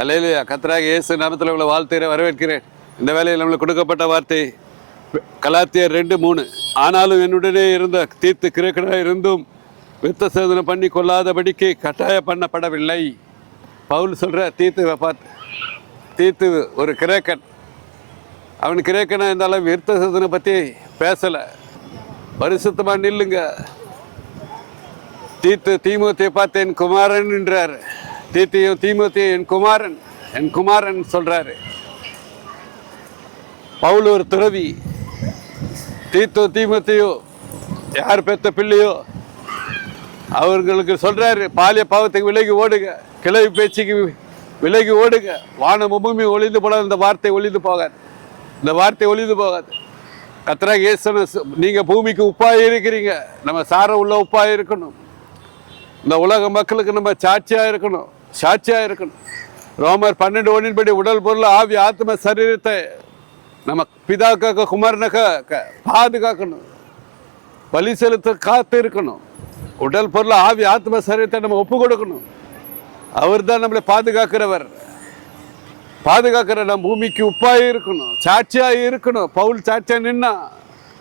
அல்லேலூயா. கர்த்தராகிய இயேசு நாமத்தில் உங்களை வாழ்த்துகிறேன், வரவேற்கிறேன். இந்த வேளையில் நம்மளுக்கு கொடுக்கப்பட்ட வார்த்தை கலாத்தியர் 2:3. ஆனாலும் என்னுடனே இருந்த தீத்து கிரேக்கனாக இருந்தும் விருத்த சேதனம் பண்ணி கொள்ளாதபடிக்கு கட்டாய பண்ணப்படவில்லை. பவுல் சொல்கிற தீத்துவை பார்த்து, தீத்து ஒரு கிரேக்கன். அவன் கிரேக்கனாக இருந்தாலும் விருத்த சேதனை பற்றி பேசலை. பரிசுத்தமாக நில்லுங்க. தீத்து தீமோத்தியை பார்த்து என் குமாரன் என்றார். தீமோத்தியை என் குமாரன் சொல்றாரு. பவுல் ஒரு துறவி. தீமோத்தியோ யார் பெத்த பிள்ளையோ அவர்களுக்கு சொல்றாரு, பாலிய பாவத்துக்கு விலகி ஓடுங்க, கிளவி பேச்சுக்கு விலகி ஓடுங்க. வானம் பூமி ஒளிந்து போடாது, இந்த வார்த்தை ஒளிந்து போகாது, இந்த வார்த்தை ஒளிந்து போகாது. கர்த்தராகிய இயேசு, நீங்க பூமிக்கு உப்பாக இருக்கிறீங்க, நம்ம சார உள்ள உப்பாக இருக்கணும். இந்த உலக மக்களுக்கு நம்ம சாட்சியாக இருக்கணும். ரோமர் 12:1 உடல் பொருள் ஆவி ஆத்ம சரீரத்தை நம்ம பிதாக்காக குமாரனாக பாதுகாக்கணும், பலி செலுத்த காத்து இருக்கணும். உடல் பொருள் ஆவி ஆத்ம சரீரத்தை நம்ம ஒப்பு கொடுக்கணும். அவர் தான் நம்மளை பாதுகாக்கிறவர். நம்ம பூமிக்கு உப்பாக இருக்கணும், சாட்சியாக இருக்கணும். பவுல் சாட்சியா நின்னா,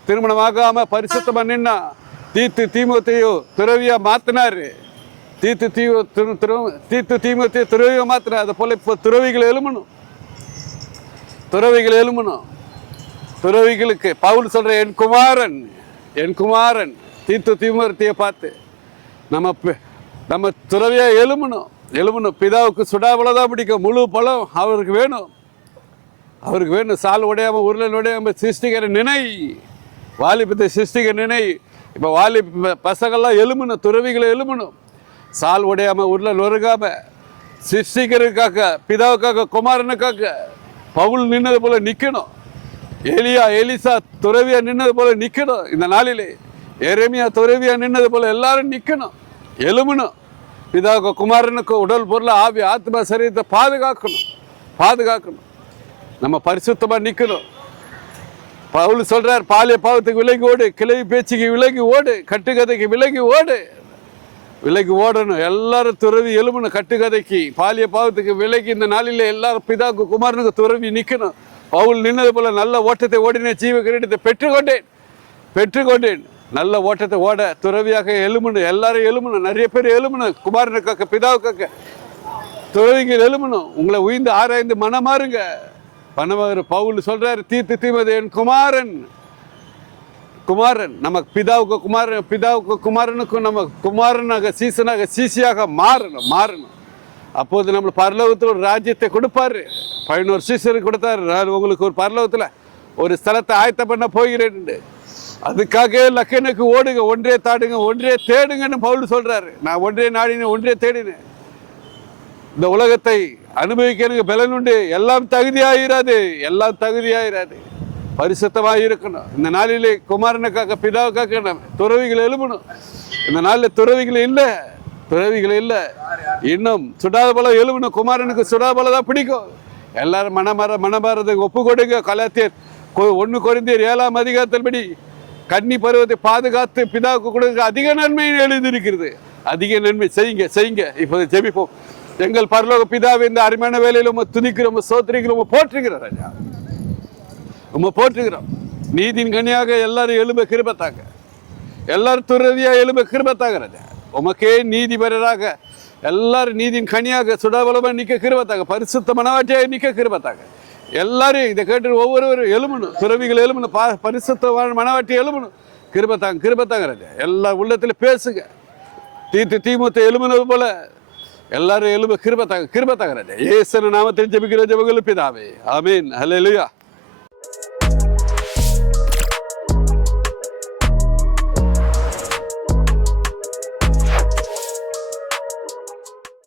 திருமணமாகாம பரிசுத்தமா நின்னா. தீமோத்தேயு துறவியா மாத்தினாரு. தீமோத்தேயு துறவியா மாத்தினார். அதை போல இப்போ துறவிகள் எழுமணும். துறவிகளுக்கு பவுல் சொல்ற என் குமாரன் தீமோத்தேயை பார்த்து நம்ம துறவியா எழுமணும். பிதாவுக்கு சுடாபலதான் பிடிக்கும், முழு பலம் அவருக்கு வேணும். சால் உடையாம உருளன் உடையாம சிருஷ்டிக்கிற நினை, வாலிபத்தை சிருஷ்டிக்கிற நினை. இப்போ பசங்கள்லாம் எழுமணும், துறவிகளை எழுமணும். சால் உடையாம உருளன் ஒருகாம சிருஷ்டிக்கிறதுக்காக, பிதாவுக்காக, குமாரனுக்காக பவுல் நின்னது போல நிற்கணும். எலிசா துறவியா நின்னது போல நிற்கணும். இந்த நாளிலே எரேமியா துறவியா நின்னது போல எல்லாரும் நிற்கணும், எழுமணும். பிதாவுக்கு குமாரனுக்கு உடல் பொருள் ஆவி ஆத்மா சரீரத்தை பாதுகாக்கணும். நம்ம பரிசுத்தமா நிற்கணும். பவுல் சொல்றார், பாலிய பாவத்துக்கு விலகி ஓடு, கிளவி பேச்சுக்கு விலகி ஓடு, கட்டுக்கதைக்கு விலகி ஓடணும். எல்லாரும் துறவி எழுமணும். கட்டுக்கதைக்கு பாலிய பாவத்துக்கு விலகி இந்த நாளில் எல்லாரும் பிதாவுக்கு குமாரனுக்கு துறவி நிற்கணும். பவுல் நின்னது போல நல்ல ஓட்டத்தை ஓடினேன், ஜீவ கிரீடத்தை பெற்றுக்கொண்டேன். நல்ல ஓட்டத்தை ஓட துறவியாக எழுமணும். எல்லாரும் எழுமணும். நிறைய பேர் எழுமணும். குமாரனுக்காக, பிதாவுக்காக துறவிகள் எழுமணும். உங்களை உயிர்ந்து ஆராய்ந்து மனமாறுங்க. பவுல் சொல்றாரு, தீமோத்தேயு என் குமாரன். நம்ம பிதாவுக்கு குமாரனுக்கும் நம்ம குமாரனாக சீசியாக மாறணும். அப்போது நம்ம பரலோகத்தில் ஒரு ராஜ்யத்தை கொடுப்பாரு. 11 சீசருக்கு கொடுத்தாரு. நான் உங்களுக்கு ஒரு பரலோகத்தில் ஒரு ஸ்தலத்தை ஆயத்தம் பண்ண போகிறேன். அதுக்காக லக்கனுக்கு ஓடுங்க, ஒன்றே தாடுங்க, ஒன்றே தேடுங்கன்னு பவுல் சொல்றாரு. நான் ஒன்றே நாடினேன், ஒன்றே தேடினேன். இந்த உலகத்தை அனுபவிக்க எனக்கு பலன் உண்டு. எல்லாம் தகுதியாயிராது. பரிசுத்தமாக இருக்கணும். இந்த நாளிலே குமாரனுக்காக, பிதாவுக்காக நம்ம துறவிகள் எழுமணும். இந்த நாளில் துறவிகள் இல்லை. இன்னும் சுடாத போல எழுமணும். குமாரனுக்கு சுடாத போல தான் பிடிக்கும். எல்லாரும் மனமாறதுக்கு ஒப்பு கொடுங்க. கலாத்தியர் 1 கொரிந்தியர் 7ஆம் அதிகாரத்தின்படி கன்னி பருவத்தை பாதுகாத்து பிதாவுக்கு கொடுக்க அதிக நன்மை எழுதியிருக்கிறது. அதிக நன்மை செய்யுங்க. இப்போது ஜெபிப்போம். எங்கள் பரலோக பிதாவை, இந்த அருமையான வேலையில் துதிக்கிறோம், சோத்திரிக்கிறோம், போற்றுகிறோம் ராஜா. போற்றுகிறோம். நீதியின் கனியாக எல்லாரும் எழும்ப கிருபத்தாங்க. எல்லாரும் துறவியா எழும்ப கிருபத்தாங்க ராஜா. உமக்கே நீதிபரராக எல்லாரும் நீதியின் கனியாக சுடாபலமா நிற்க கிருபத்தாங்க. பரிசுத்த மனவாட்டியாக நிற்க கிருபத்தாங்க. எல்லாரும் இதை கேட்டு ஒவ்வொருவரும் எழுமணும். துறவிகள் எழுமணும், பரிசுத்த மனவாட்டி எழுமணும். கிருபத்தாங்க ராஜா. எல்லா உள்ளத்துல பேசுங்க. தீமோத்தேயு எழுமனது போல எல்லாரும் எழும்ப கிருபத்தாங்க ராஜா. இயேசு நாமத்தில் ஜெபிக்கிற ஜெபங்கள் பிதாவே, ஆமென். ஹல்லேலூயா.